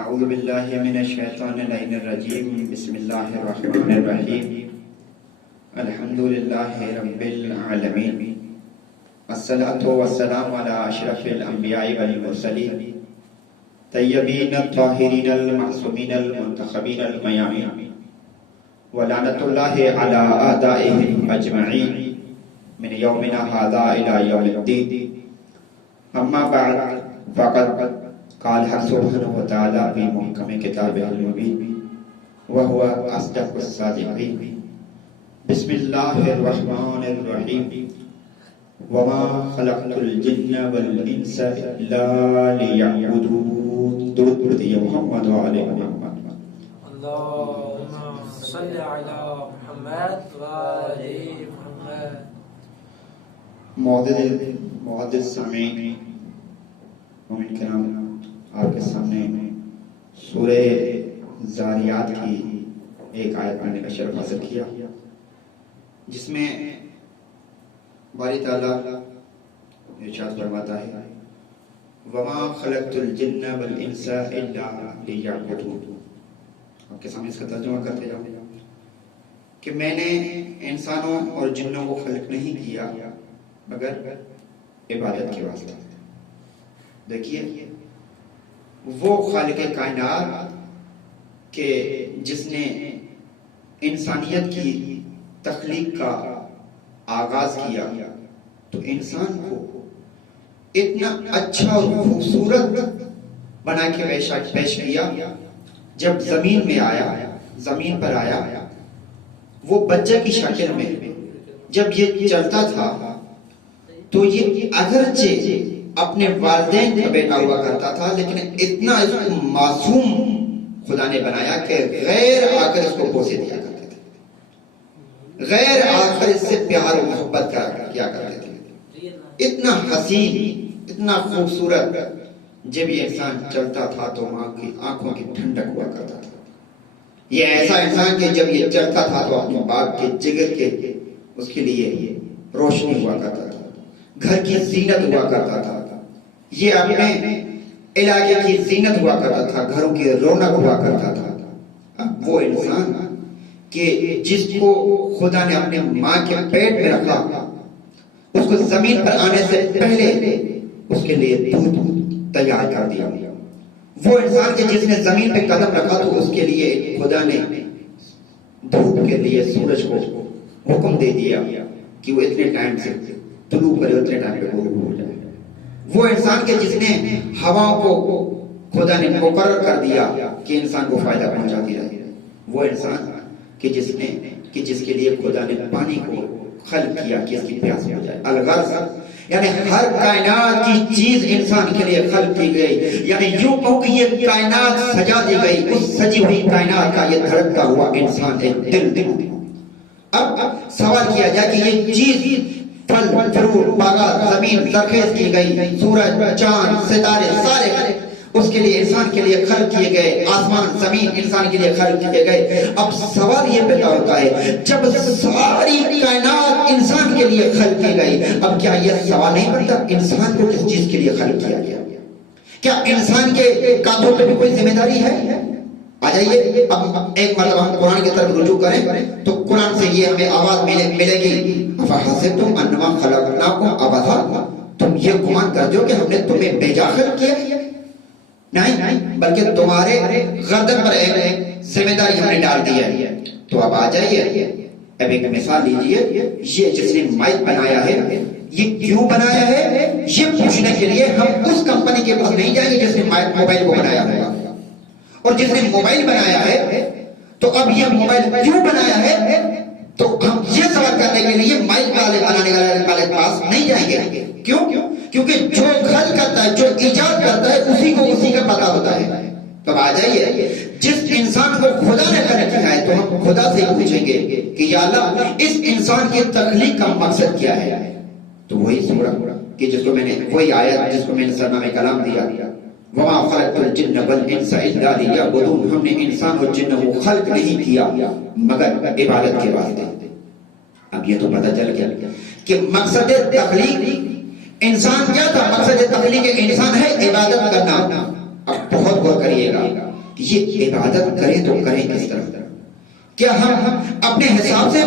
اعوذ باللہ من الشیطان اللعین الرجیم بسم اللہ الرحمن الرحیم الحمد للہ رب العالمین الصلاۃ والسلام علی اشرف الانبیاء والمرسلین طیبین الطاہرین المعصومین المنتخبین المیامین ولعنۃ اللہ علی اعدائهم اجمعین من یومنا ھذا الی یوم الدین اما بعد فقد قال حق سبحانہ وتعالی فی محکم کتابہ المبین وہو اصدق الصادقین بسم اللہ الرحمن الرحیم وما خلقت الجن والانس الا لیعبدون درود پڑھتے محمد وعلی محمد اللہم صلی علی محمد وعلی محمد. معزز سامعین مومن کرام، آپ کے سامنے سورہ زاریات کی ایک آیت پڑھنے کا شرف حاصل کیا، جس میں باری تعالیٰ ارشاد فرماتا ہے وَمَا خَلَقْتُ الْجِنَّ وَالْإِنسَ إِلَّا لِيَعْبُدُونِ. آپ کے سامنے اس کا ترجمہ کرتے جاؤں کہ میں نے انسانوں اور جنوں کو خلق نہیں کیا مگر عبادت کے واسطے. دیکھیے وہ خالق کائنات کہ جس نے انسانیت کی تخلیق کا آغاز کیا تو انسان کو اتنا اچھا اور خوبصورت بنا کے پیش کیا. جب زمین میں آیا، زمین پر آیا، وہ بچے کی شکل میں جب یہ چلتا تھا تو یہ اگرچہ اپنے والدین کا بیٹا ہوا کرتا تھا، لیکن اتنا اس کو معصوم خدا نے بنایا کہ غیر آ کر اس کو بوسے دیا کرتے تھے، غیر آ کر اس سے پیار و محبت کیا کرتے تھے. اتنا حسین، اتنا خوبصورت. جب یہ انسان چلتا تھا تو ماں کی آنکھوں کی ٹھنڈک ہوا کرتا تھا. یہ ایسا انسان کہ جب یہ چلتا تھا تو اپنے باپ کے جگر کے اس کے لیے روشنی ہوا کرتا تھا، گھر کی زینت ہوا کرتا تھا، یہ اپنے علاقے کی زینت ہوا کرتا تھا، گھروں کی رونق ہوا کرتا تھا. اب وہ انسان کہ جس کو خدا نے اپنے ماں کے پیٹ میں رکھا، اس کو زمین پر آنے سے پہلے اس کے لیے دودھ تیار کر دیا. وہ انسان کہ جس نے زمین پہ قدم رکھا تو اس کے لیے خدا نے دھوپ کے لیے سورج کو حکم دے دیا کہ وہ اتنے ٹائم سے طلوع کرے، اتنے ٹائم پہ غروب ہو جائے. وہ انسان کے جس نے ہواؤں کو خدا نے مقرر کر دیا کہ انسان کو فائدہ پہنچاتی رہے. وہ انسان کہ جس کے لیے خدا نے پانی کو خلق کیا کہ اس کی پیاس ہو جائے. الغرض یعنی ہر کائنات کی چیز انسان کے لیے خلق کی گئی. یعنی یوں کہو کہ یہ کائنات سجا دی گئی، اس سجی ہوئی کائنات کا یہ دھڑکتا ہوا انسان ایک دل. اب سوال کیا جائے کہ یہ چیز پھل فروٹ باغات زمین زرخیز کی گئی، سورج چاند ستارے سارے اس کے لیے انسان کے لیے خلق کیے گئے، آسمان زمین انسان کے لیے خلق کیے گئے. اب سوال یہ پیدا ہوتا ہے جب ساری کائنات انسان کے لیے خلق کی گئی، اب کیا یہ سوال نہیں بنتا انسان کو کس چیز کے لیے خلق کیا گیا؟ کیا انسان کے کاندھوں پہ بھی کوئی ذمہ داری ہے؟ آ جائیے اب ایک مرتبہ ہم قرآن کی طرف رجوع کریں تو قرآن سے یہ ہمیں آواز ملے گی افحسبتم انما خلقناکم عبثا. تم یہ گمان کرتے ہو کہ ہم نے تمہیں بے جا خلق کیا؟ نہیں، بلکہ تمہارے گردن پر ایک ذمہ داری ہم نے ڈال دی ہے. تو اب آ جائیے، اب ایک مثال لیجئے. یہ جس نے مائک بنایا ہے یہ کیوں بنایا ہے؟ یہ پوچھنے کے لیے ہم اس کمپنی کے پاس نہیں جائیں گے جس نے موبائل کو بنایا ہوگا. اور جس نے موبائل بنایا ہے تو اب یہ موبائل کیوں بنایا ہے تو ہم یہ سوال کرنے کے لیے مائک بنانے والے پاس نہیں جائیں گے. کیوں؟ کیونکہ جو خلق کرتا ہے، جو ایجاد کرتا ہے، اسی کو اسی کا پتہ ہوتا ہے. تو آ جائیے جس انسان کو خدا نے خلق کیا ہے تو ہم خدا سے پوچھیں گے کہ یا اللہ اس انسان کی تخلیق کا مقصد کیا ہے؟ تو وہی سورہ کہ جس کو میں نے وہی آیت جس کو میں نے سرنامہ کلام دیا وَمَا خَلَقْتُ الْجِنَّ وَالْإِنسَ إِلَّا لِيَعْبُدُونِ. ہم نے انسان اور جن کو خلق نہیں کیا مگر عبادت کے واسطے. اب یہ تو پتہ چل گیا کہ مقصد تخلیق انسان کیا تھا؟ مقصد تخلیق انسان ہے عبادت کرنا. اب بہت تصور کریے گا کہ یہ عبادت کریں تو کریں کس طرح؟ کیا ہم اپنے حساب سے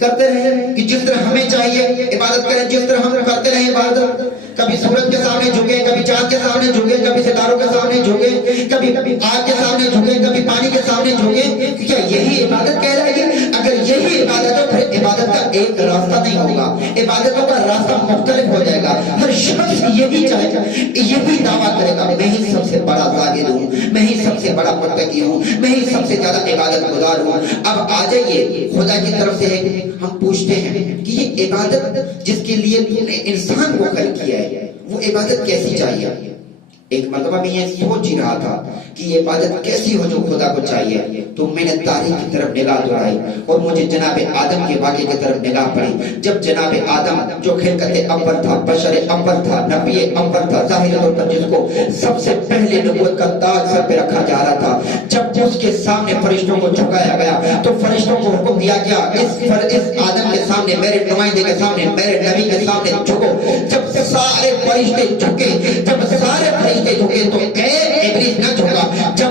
کرتے رہے کہ جس طرح ہمیں چاہیے عبادت کریں، جس طرح ہم کرتے رہے عبادت؟ کبھی سورج کے سامنے جھکے، کبھی چاند کے سامنے جھکے، کبھی ستاروں کے سامنے جھکے، کبھی آگ کے سامنے جھکے، کبھی پانی کے سامنے جھکے. کیا یہی عبادت کہلائے گی؟ اگر یہی عبادت ہے پھر عبادت کا ایک راستہ نہیں ہوگا، عبادتوں کا راستہ مختلف ہو جائے گا. ہر شخص یہی چاہے گا، یہی دعویٰ کرے گا میں ہی سب سے بڑا زاہد ہوں، میں ہی سب سے بڑا متقی ہوں، میں ہی سب سے زیادہ عبادت گزار ہوں. اب آ جائیے خدا کی طرف سے ہم پوچھتے ہیں کہ یہ عبادت جس کے لیے تم نے انسان کو خلق کیا ہے وہ عبادت کیسی چاہیے؟ ایک مرتبہ میں یہ سوچ ہی رہا تھا کہ یہ عبادت کیسی ہو جو خدا کو چاہیے، تو میں نے تاریخ کی طرف نگاہ دوڑائی اور مجھے جناب آدم کے واقعے کی طرف نگاہ پڑی. جب جناب آدم جو خلقت اول تھا، بشر اول تھا، نبی اول تھا، ظاہر طور پر جس کو سب سے پہلے نبوت کا تاج سر پہ رکھا جا رہا تھا، جب اس کے سامنے فرشتوں کو جھکایا گیا تو فرشتوں کو حکم دیا گیا اس آدم کے سامنے، میرے نمائندے کے سامنے، میرے نبی کے سامنے جھکو. جب سارے فرشتے جھکے، جب سارے فرشتے جھکے تو ابلیس نہ جھکا. جب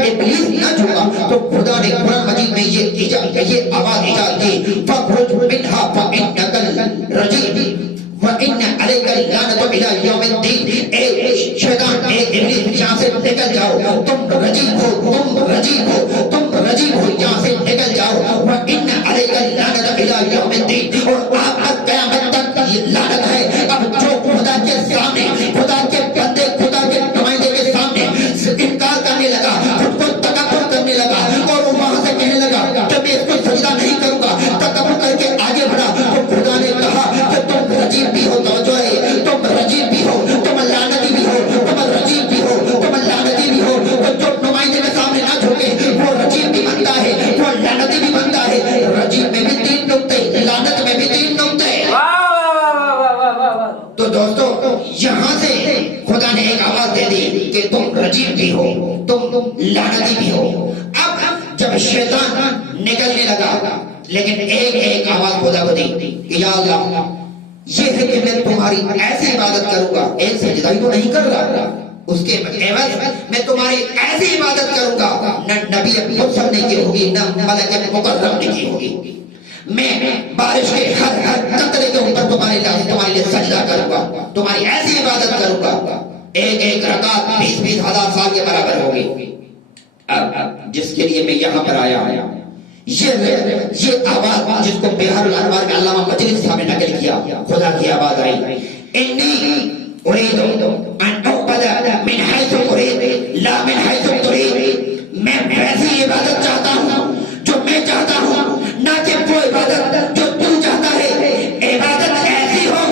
ابلیس نہ جھکا تو خدا نے قرآن مجید میں یہ آواز ایجاد کی فَخْرُجْ مِنْهَا فَإِنَّكَ الرَّجِيمُ وَإِنَّ عَلَيْكَ اللَّعْنَةَ إِلَىٰ يَوْمِ الدِّينِ. اے شیطان، اے ابلیس، یہاں سے نکل جاؤ، تم رجیم ہو، تم رجیم ہو، تم رجیم ہو، یہاں سے نکل جاؤ. وَإِنَّ عَلَيْكَ اللَّعْنَةَ إِلَىٰ يَوْمِ الدِّينِ. اور آپ قیامت تک یہ لعنت ہے. اب جو خدا کے سامنے، خدا کے بندے، خدا کے نمائندے کے سامنے انکار کرنے لگا، خود کو تکبر کرنے لگا اور وہ وہاں سے کہنے لگا کہ میں اس کو سجدہ نہیں کروں گا، تکبر کر کے آگے بڑھا تو خدا نے کہا کہ تم رجیم بھی ہو. توجہ ہے، تم رجیم بھی ہو، تم لعنتی بھی ہو، تم رجیم بھی ہو، تم لعنتی بھی ہو. تو جو نمائندے کے سامنے نہ جھکے وہ رجیم بھی بنتا ہے، وہ لعنتی بھی بنتا ہے. رجیم میں بھی 3 نقطے، لعنت میں بھی 3 نقطے. تو دوستو یہاں سے خدا نے ایک آواز دے دی کہ تم رجیم بھی ہو، تم لعنتی بھی ہو. اب جب شیطان نکلنے لگا لیکن ایک آواز خدا کو دی کہ یا اللہ یہ ہے کہ میں تمہاری ایسی عبادت کروں گا، ایک سجدہ ہی تو نہیں کر رہا، اس کے عوض میں تمہاری ایسی عبادت کروں گا نہ نبی مرسل نے کی ہوگی، نہ ملک مکرم نے کی ہوگی. میں بارش کے ہر قطرے کے اوپر تمہارے لیے سجدہ کروں گا، تمہاری ایسی عبادت کروں گا. ایک رکعت 20 ہزار سال کے برابر ہوگی. اب جس کے لیے میں یہاں پر آیا یہ آواز جس کو بہار الانوار میں علامہ مجلس صاحب نے نقل کیا، خدا کی آواز آئی انی اريد ان اعبد من حيث اريد لا من حيث تريد. میں ویسی عبادت چاہتا ہوں جو میں چاہتا ہوں، نہ کہ وہ عبادت جو تو چاہتا ہے. عبادت ایسی ہو،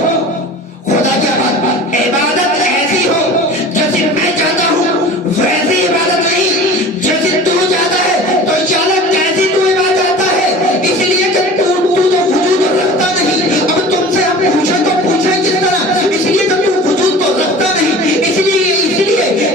خدا کی آواز، عبادت ایسی ہو جیسے میں چاہتا ہوں، ویسی عبادت نہیں جیسے تو چاہتا ہے. تو انشاءاللہ کیسی تو عبادت چاہتا ہے؟ اس لیے کہ تو وجود رکھتا نہیں. اب تم سے ہم پوچھیں تو پوچھیں کس طرح؟ اس لیے کہ تو وجود تو رکھتا نہیں. اس لیے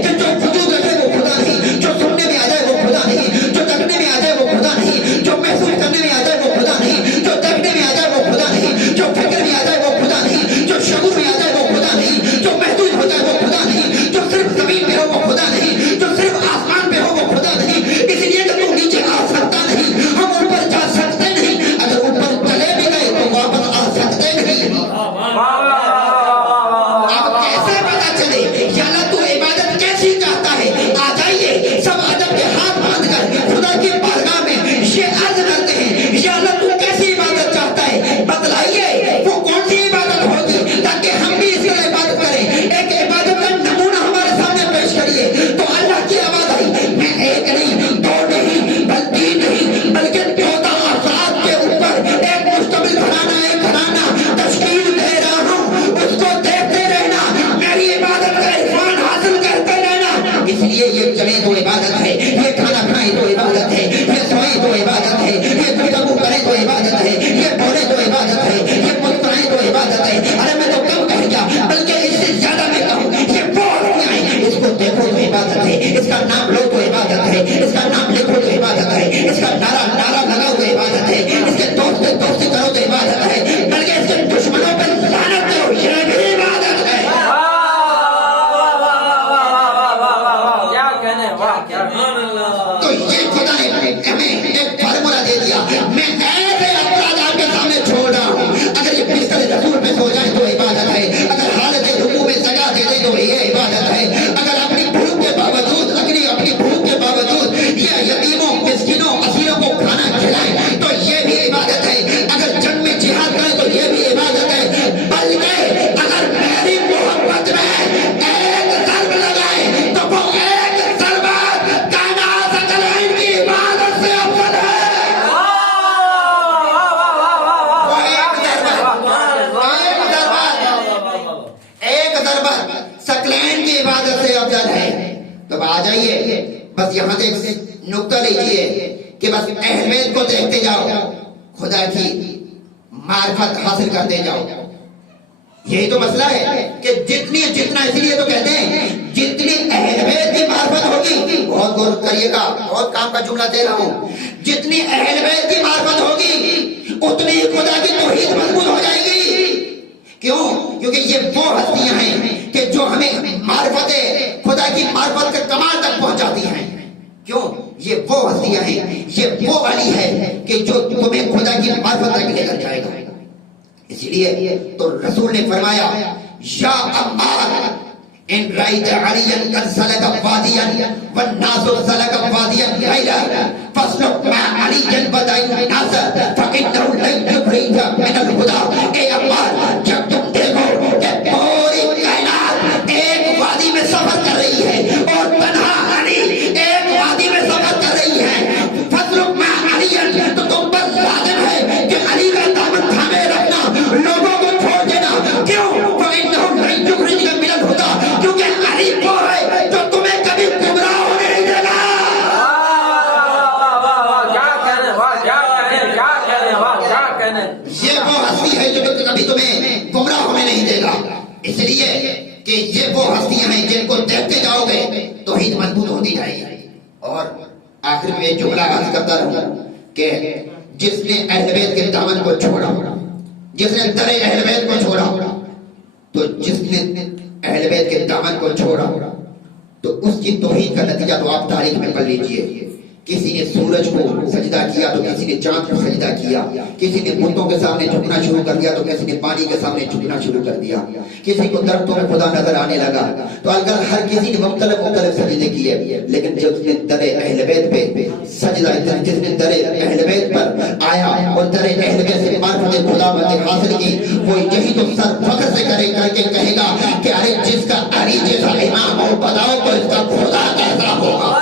کہ جو وجود رکھے وہ خدا نہیں، جو سننے میں آ جائے وہ خدا نہیں، جو تکنے میں آ جائے وہ خدا نہیں، جو محسوس کرنے میں آ جائے وہ خدا نہیں، جو دیکھنے میں آ جائے وہ خدا نہیں، جو فکر میں آ جائے وہ خدا نہیں، جو شعور میں آ جائے وہ خدا نہیں، جو محسوس ہو جائے وہ خدا نہیں، جو صرف زمین پہ ہو وہ خدا نہیں، جو صرف آسمان پہ ہو وہ خدا نہیں. اس لیے کہ تو نیچے آ سکتا نہیں، ہم اوپر جا سکتے نہیں، اگر اوپر چلے بھی گئے تو واپس آ سکتے نہیں. اب کیسے پتا چلے یا اللہ تو عبادت کیسی چاہتا ہے؟ آ جائیے سب ادب کے ہاتھ باندھ کر خدا کی بارگاہ میں یہ عرض کرتے ہیں یا اللہ تو کیسی عبادت چاہتا ہے؟ بتلائیے وہ کون سی عبادت ہوگی تاکہ ہم بھی اس طرح عبادت کریں. ایک عبادت کا نمونہ ہمارے سامنے پیش کریے. تو اللہ کی آواز آئی، میں ایک نہیں، 2 نہیں، بلکہ 3 نہیں، بلکہ 14 افراد کے اوپر ایک مشتمل گھرانہ تشکیل دے رہا ہوں. اس کو دیکھتے رہنا، میری عبادت کا عرفان حاصل کرتے رہنا. اس لیے یہ چلے تو عبادت ہے، یہ کھانا کھائیں تو عبادت ہے، یہ سوئیں تو عبادت ہے، یہ گفتگو کریں تو عبادت ہے، یہ بولیں تو عبادت ہے، یہ مسکرائیں تو عبادت ہے. ارے میں تو کم کہہ گیا، بلکہ اس سے زیادہ میں کہوں یہ بہت آئیں. اس کو دیکھو تو عبادت ہے، اس کا نام لو تو عبادت ہے، اس کا نام لکھو تو عبادت ہے، اس کا نعرہ لگاؤ تو عبادت ہے، اس کے دوستی کرو تو عبادت ہے، بلکہ اس کے دشمنوں پر لعنت کرو، یہ بھی عبادت ہے. عبادت ہے. اگر اپنی بھوک کے باوجود اپنی بھوک کے باوجود یہ یتیموں مسکینوں اسیروں کو کھانا کھلائے تو یہ بھی عبادت ہے. اگر جنگ میں جہاد کرے تو یہ بھی عبادت ہے. بلکہ اگر میری محبت میں ایک ضرب لگائے تو وہ ایک ضربہ کائنات ثقلین کی عبادت سے افضل ہے. وہ ایک ضربہ ثقلین کی عبادت سے افضل ہے. تو آ جائیے بس یہاں سے ایک نقطہ لیجیے کہ بس اہل بیت کو دیکھتے جاؤ, خدا کی معرفت حاصل کرتے جاؤ. یہی تو مسئلہ ہے کہ جتنا اسی لیے تو کہتے ہیں جتنی اہل بیت کی معرفت ہوگی, بہت غور کریے گا, بہت کام کا جملہ دے رہا ہوں, جتنی اہل بیت کی معرفت ہوگی اتنی ہی خدا کی توحید مضبوط ہو جائے گی. کیوں؟ کیونکہ یہ وہ ہستیاں ہیں کہ جو ہمیں معرفت خدا کی معرفت کے کمال تک پہنچاتی ہیں. کیوں؟ یہ وہ ہستیاں ہیں, یہ وہ علی ہے کہ جو تمہیں خدا کی معرفت تک لے کر جائے گا. اسی لیے تو رسول نے فرمایا یا عمار ان رأيت عليا قد سلك واديا والناس سلك واديا غيره فاسلك مع علي بدع الناس فإنه لن يخرجك من الهدى. اے عمار جب تم دیکھو کہ پوری کائنات ایک وادی میں سفر کر رہی ہے اور تنہا علی ایک وادی میں سفر کر رہی ہے, فاسلک مع علي تو تم پر لازم ہے کہ علی کا دامن تھامے رکھنا, لوگوں کو چھوڑ دینا. کیوں؟ فإنه لن يخرجك من الهدى, کیونکہ علی وہ ہے جو تمہیں کبھی گمراہ ہونے نہیں دے گا. یہ وہ ہستی ہے جو کبھی تمہیں گمراہ ہونے نہیں دے گا. اس لیے کہ یہ وہ ہستیاں ہیں جن کو دیکھتے جاؤ گے توحید مضبوط ہوتی جائے گی. اور آخر میں ایک جملہ عرض کرتا رہوں کہ جس نے اہل بیت کے دامن کو چھوڑا, جس نے در اہل بیت کو چھوڑا, تو جس نے اہل بیت کے دامن کو چھوڑا تو اس کی توحید کا نتیجہ تو آپ تاریخ میں پڑھ لیجئے. کسی نے سورج کو سجدہ کیا تو کسی نے چاند کو سجدہ کیا, کسی نے بتوں کے سامنے جھکنا شروع کر دیا تو کسی نے پانی کے سامنے جھکنا شروع کر دیا, کسی کو درختوں میں خدا نظر آنے لگا. تو اگر ہر کسی نے مختلف سجدے کیے, لیکن جب نے در اہل بیت پہ سجدہ, جس نے در اہل بیت پر آیا اور در اہل بیت سے معرفت خدا بندی حاصل کی, وہ یہی تو سر فخر سے کر کے کہے گا کہ ارے جس کا علی جیسا امام ہو بتاؤ تو اس کا خدا کیسا ہوگا.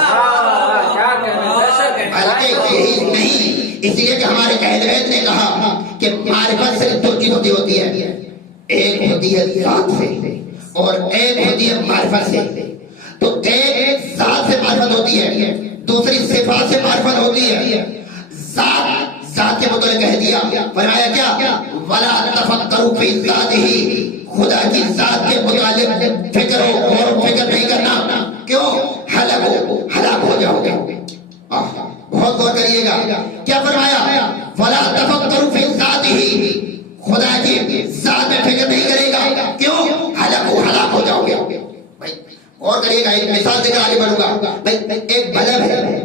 یہی نہیں, اس لیے کہ ہمارے اہل بیت نے کہا کہ معرفت صرف دو چیزوں کی ہوتی ہے, ایک ہوتی ہے ذات سے اور ایک ہوتی ہے معرفت سے. تو ایک ذات سے معرفت ہوتی ہے, دوسری صفات سے معرفت ہوتی ہے. ذات کے متعلق کہہ دیا, فرمایا کیا ولا تفکروا فی ذاتہ, خدا کی ذات کے متعلق فکر اور فکر نہیں کرنا. کیوں؟ ہلاک ہو جاؤ گے. بہت غور کریے گا کیا فرمایا, ولا تفکروا فی ذاتہ, خدا کی ذات میں فکر نہیں کرے گا. کیوں؟ ہلاک ہو جاؤ گے. غور کریے گا, ایک مثال دے کر آگے بڑھوں گا. ایک بلب ہے,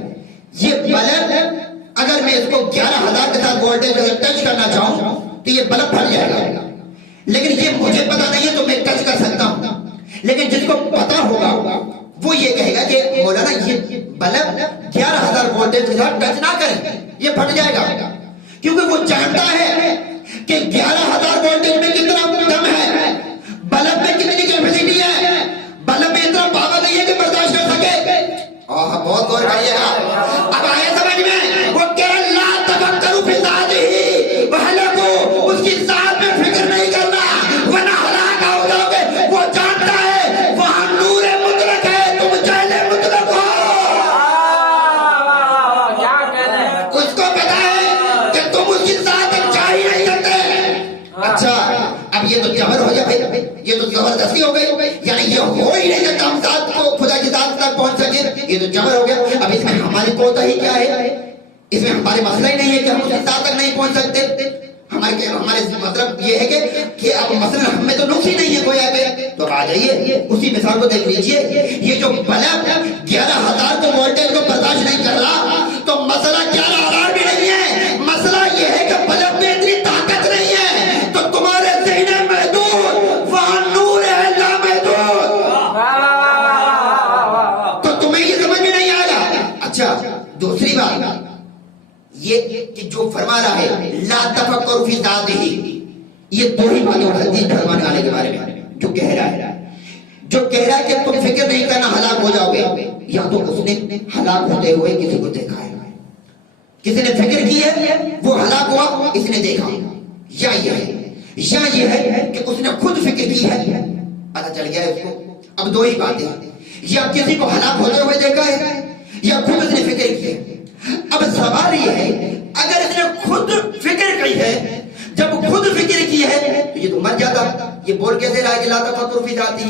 یہ بلب اگر میں اس کو 11,000 کے ساتھ وولٹیج اگر ٹچ کرنا چاہوں تو یہ بلب پھٹ جائے گا. لیکن یہ مجھے پتا نہیں ہے تو میں ٹچ کر سکتا ہوں. لیکن جس کو پتا ہوگا وہ یہ کہے گا کہ مولانا یہ بلب 11,000 وولٹیج کے ساتھ ٹچ نہ کریں, یہ پھٹ جائے گا. کیونکہ وہ جانتا ہے کہ 11,000 وولٹیج میں کتنا دم ہے, بلب میں کتنی کیپیسٹی ہے, بلب میں اتنا پاور نہیں ہے کہ برداشت کر سکے. بہت غور کریے گا, اب آئے سمجھ میں. وہ کہ لا تفکروا فی ذاتہ, وہلکوا, اس کی ذات میں فکر نہیں کرنا ورنہ ہلاک ہو جاؤ گے. وہ جانتا ہے وہاں نور مطلق ہے, تم جہل مطلق ہو. اس کو پتا ہے کہ تم اس کی ذات تک جا ہی نہیں سکتے. اچھا اب یہ تو جبر ہو جائے, یہ تو زبردستی ہو گئی, یعنی یہ ہو ہی نہیں سکتا ہم ذات کو خدا کی ذات تک پہنچ سکے, یہ تو جبر ہو گیا. اب اس میں ہماری کوتاہی کیا ہے, اس میں ہمارے مسئلہ ہی نہیں ہے کہ ہم اس کی ذات تک نہیں پہنچ سکتے. ہمارے مطلب یہ ہے کہ اب مثلا ہم میں تو نقص ہی نہیں ہے کوئی آگے. تو آ جائیے اسی مثال کو دیکھ لیجئے, یہ جو بلب 11,000 کو وولٹیج کو برداشت نہیں کر رہا تو مسئلہ 11,000 بھی نہیں ہے, مسئلہ یہ ہے کہ بلب میں اتنی طاقت نہیں ہے. تو تمہارے ذہن محدود, وہاں نور ہے لامحدود. یہ کہ جو فرما رہا ہے لا تفکر فی ذاتہ، یہ دو ہی باتیں حدیث فرمانے والے کے بارے میں جو کہہ رہا ہے کہ تم فکر نہیں کرنا ہلاک ہو جاؤ گے، یا تو اس نے ہلاک ہوتے ہوئے کسی کو دیکھا ہے، کسی نے فکر کی ہے وہ ہلاک ہوا اس نے دیکھا، یا یہ ہے کہ اس نے خود فکر کی ہے پتہ چل گیا ہے اس کو۔ اب دو ہی باتیں، یا کسی کو ہلاک ہوتے ہوئے دیکھا ہے یا خود اس نے فکر کی ہے۔ اب سوال یہ ہے اگر اس نے خود فکر کی ہے، جب خود فکر کی ہے تو یہ تو مر جاتا، یہ بول کیسے رہا ہے کہ لا تفکر فی ذاتی؟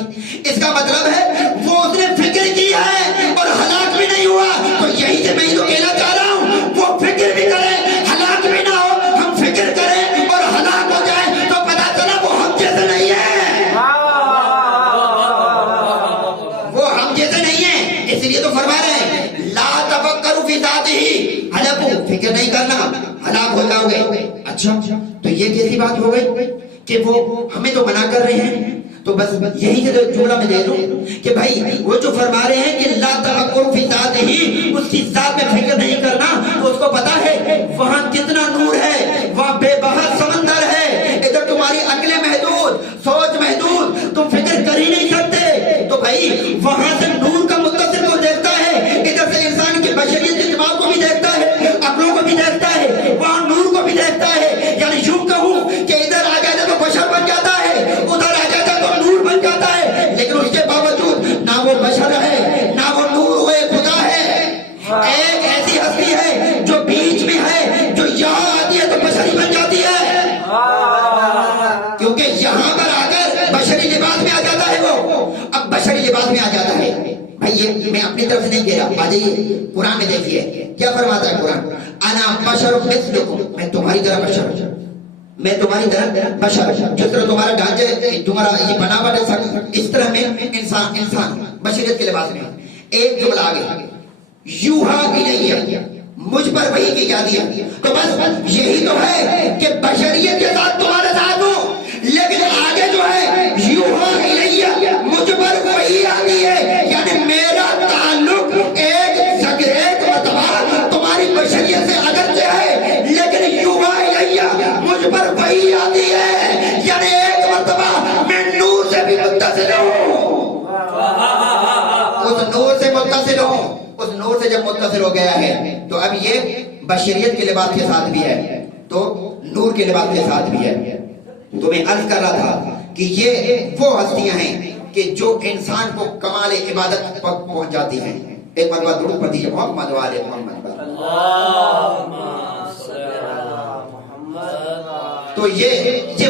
اس کا مطلب ہے وہ اس نے فکر کی ہے اور ہلاک بھی نہیں ہوا۔ تو یہی سے میں ہی تو کہنا چاہ رہا ہوں، وہ فکر بھی کرے ہلاک بھی نہ ہو، ہم فکر کریں اور ہلاک ہو جائے تو پتا چلا وہ ہم جیسے نہیں ہے، وہ ہم جیسے نہیں ہے۔ اس لیے تو فرما رہے ہیں لا تفکر فی ذاتی، ہلاک فکر نہیں کرنا ہلاک ہو جاؤ گے۔ اچھا تو یہ کیسی بات ہو گئی کہ وہ ہمیں تو منع کر رہے ہیں؟ تو بس یہی سے جملہ میں دے دوں کہ بھائی وہ جو فرما رہے ہیں کہ لا تفکر فی ذاتہ، اس کی ذات میں فکر نہیں کرنا، تو اس کو پتا ہے وہاں کتنا نور ہے، وہاں بے بہا سمندر ہے، ادھر تمہاری عقلیں محدود، سوچ محدود، تم فکر کر ہی نہیں سکتے۔ تو بھائی وہاں سے نور کا متصل کو دیکھتا ہے، ادھر سے انسان کی بشریت کے دماغ کو بھی دیکھتا ہے، عقلوں کو بھی دیکھتا ہے، وہاں نور کو بھی دیکھتا ہے۔ یعنی یوں کہوں کہ ادھر آ جاتا تو بشر بن جاتا ہے، ادھر آ جاتا تو نور بن جاتا ہے، لیکن اس کے باوجود نہ وہ بشر ہے نہ وہ نور ہوئے خدا ہے۔ ایک ایسی ہستی ہے جو بیچ میں ہے، جو یہاں آتی ہے تو بشری بن جاتی ہے، کیونکہ یہاں پر آ کر بشری لباس میں آ جاتا ہے، وہ اب بشری لباس میں آ جاتا ہے۔ بھائی یہ میں اپنی طرف سے نہیں کہہ رہا، آ جائیے قرآن میں دیکھیے کیا فرماتا ہے قرآن، انا بشر مثلکم، میں تمہاری طرح بشر ہوں، میں تمہاری طرح بشر، جس طرح تمہارا ڈھانچے تمہارا یہ بناوٹ ہے اس طرح میں انسان بشریت کے لباس میں۔ ایک جملہ آگے، یوحا الیہ، مجھ پر وحی کی جاتی ہے، تو بس یہی تو ہے کہ بشریت کے ساتھ تمہارے ساتھ ہوں، لیکن آگے جو ہے یوحا الیہ، مجھ پر وحی آتی ہے، یعنی میرا تعلق ایک مرتبہ تمہاری بشریت سے اگرچہ ہے، لیکن یوحا الیہ مجھ پر وحی آتی ہے، یعنی ایک مرتبہ میں نور سے بھی متصل ہوں، اس نور سے متصل ہوں۔ اس نور سے جب متصل ہو گیا ہے تو اب یہ بشریت کے لباس کے ساتھ بھی ہے، تو نور کے لباس کے ساتھ بھی ہے۔ تو میں عرض کر رہا تھا کہ یہ وہ ہستیاں ہیں کہ جو انسان کو کمال عبادت پر پہنچ جاتی ہیں۔ ایک مرتبہ درود پڑھ دیجیے محمد والے محمد پر۔ تو یہ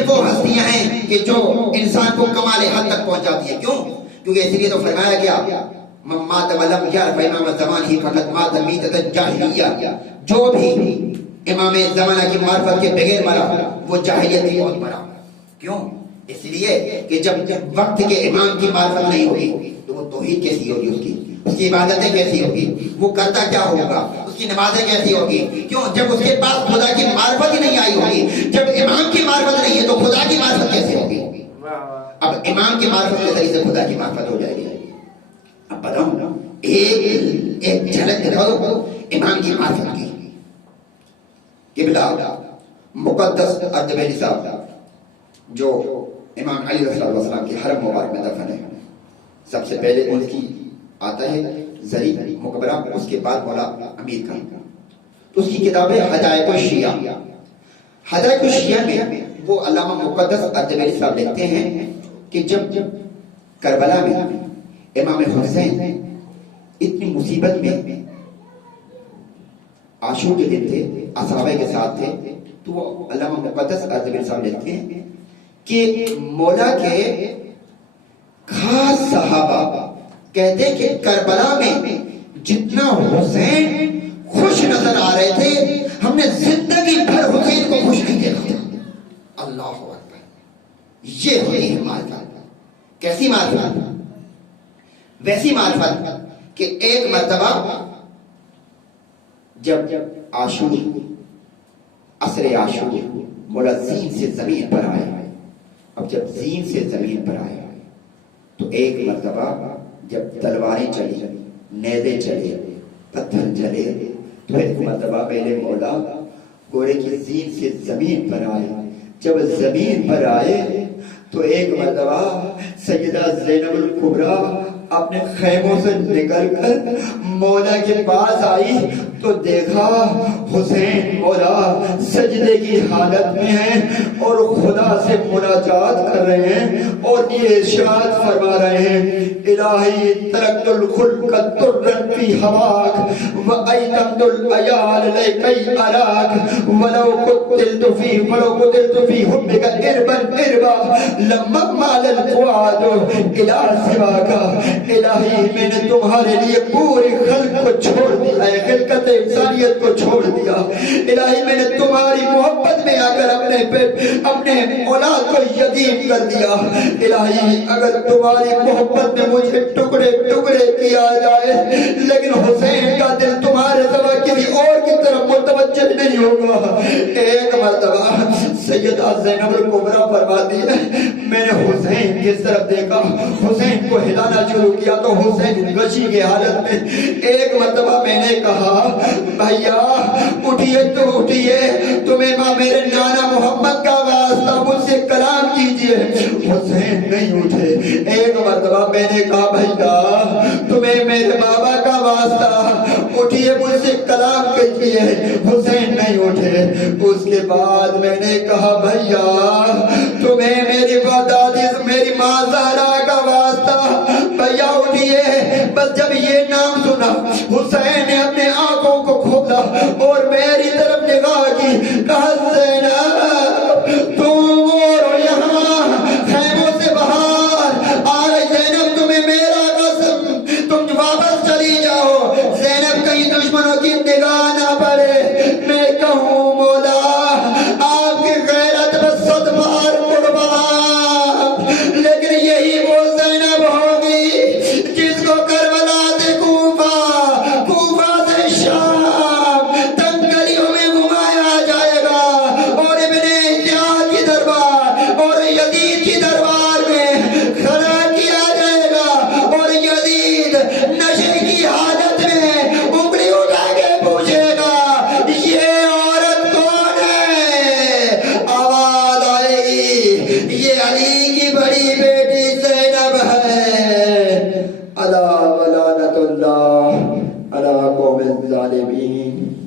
وہ ہستیاں ہیں کہ جو انسان کو کمال حد تک پہنچ جاتی ہیں۔ کیوں؟ کیونکہ اس لیے تو فرمایا گیا مات ولم یعرف امام الزمان ہی فقط مات میتۃ الجاہلیہ، جو بھی امام زمانہ کی معرفت کے بغیر مرا وہ جاہلیت کی موت مرا۔ کیوں؟ اس لیے کہ جب وقت کے امام کی معرفت نہیں ہوگی تو وہ توحید کیسی ہوگی، اس کی عبادتیں کیسی ہوگی، وہ کرتا کیا ہوگا، اس کی نمازیں کیسی ہوگی؟ کیوں؟ جب اس کے پاس خدا کی معرفت ہی نہیں آئی ہوگی، جب امام کی معرفت نہیں ہے تو خدا کی معرفت کیسے ہوگی؟ اب امام کی معرفت کے ذریعے سے خدا کی معرفت ہو جائے گی۔ اب بتاؤں ایک جھلک دکھا دو امام کی معرفت کی۔ قبلہ مقدس اردبیلی صاحب جو امام علی رضی اللہ عنہ کے حرم مبارک میں دفن ہے، سب سے پہلے ان کی آتا ہے زری مقبرہ، اس کے بعد مولا امیر خان۔ تو اس کی کتاب ہے حدائق الشیعہ۔ حدائق الشیعہ میں وہ علامہ مقدس اردبیلی صاحب لکھتے ہیں کہ جب کربلا میں امام حسین اتنی مصیبت میں عاشور کے دن تھے، اصحابہ کے ساتھ تھے، تو وہ علامہ مقدس اردبیلی صاحب لکھتے ہیں کہ مولا کے خاص صحابہ کہتے ہیں کہ کربلا میں جتنا حسین خوش نظر آ رہے تھے ہم نے زندگی بھر حسین کو خوش نہیں دیکھا تھا۔ اللہ اکبر، یہ ہوئی ہے معرفت۔ کیسی معرفت؟ ویسی معرفت کہ ایک مرتبہ جب عاشور عصر عاشور مولا زین سے زمین پر آئے، اب جب زین سے زمین پر آئے تو ایک مرتبہ جب تلواریں چلی، نیزے چلے، پتھر چلے، تو ایک مرتبہ پہلے مولا گھوڑے کی زین سے زمین پر آئے. جب زمین پر آئے تو ایک مرتبہ سیدہ زینب الکبریٰ اپنے خیموں سے نکل کر مولا کے پاس آئی تو دیکھا حسین مولا سجدے کی حالت میں ہیں اور خدا سے مناجات کر رہے ہیں اور یہ ارشاد فرما رہے ہیں الہی ترکت الخلق ترن فی ہواک وایتمت العیال لیکی اراک ولو قتلت فی حبک اربا اربا لما مال الفؤاد الى سواکا. الہی میں نے تمہارے لیے پوری خلق کو چھوڑ دیا ہے, خلقت انسانیت کو چھوڑ دیا. الہی میں نے تمہاری محبت میں آ کر اپنے اولاد کو یتیم کر دیا. الہی اگر تمہاری محبت میں مجھے ٹکڑے ٹکڑے کیا جائے لیکن حسین کا دل تمہارے سوا کسی اور کی طرف متوجہ نہیں ہوگا. ایک مرتبہ سیدہ زینب الکبریٰ فرماتی ہے میں نے حسین کی طرف دیکھا, حسین کو ہلانا شروع کیا تو حسین غشی کی حالت میں. ایک مرتبہ میں نے کہا بھیا اٹھیے تو اٹھیے, تمہیں ماں میرے نانا محمد کا واسطہ مجھ سے کلام کیجئے. حسین نہیں اٹھے. ایک مرتبہ میں نے کہا بھیا تمہیں میرے بابا کا واسطہ اٹھیے مجھ سے کلام کیجئے. حسین نہیں اٹھے. اس کے بعد میں نے کہا بھیا تمہیں میری دادی میری ماں زہرا کا واسطہ, بھیا اٹھیے. بس جب یہ نام سنا حسین نے اپنے آنکھوں کو کھولا اور میری طرف نگاہ کی, کہا زینب تم اور یہاں خیموں سے باہر آ رہی. زینب تمہیں میرا قسم تم واپس چلی جاؤ. زینب کہیں دشمنوں کی نگاہ نہ پڑے. میں کہوں مولا آپ کی غیرت بس 100 بار قربان, لیکن یہی وہ زینب ہوگی جس کو کربلا سے کوفہ سے شام تنگ گلیوں میں گھمایا جائے گا اور ابن احتیاط کی دربار اور یزید کی دربار میں کھڑا کیا جائے گا اور یزید نشے کی حالت میں انگلی اٹھا کے پوچھے گا یہ عورت کون ہے. آواز آئے گی یہ علی کی بڑی بیٹی زینب ہے. الا ولعنت اللہ علی قوم الظالمین.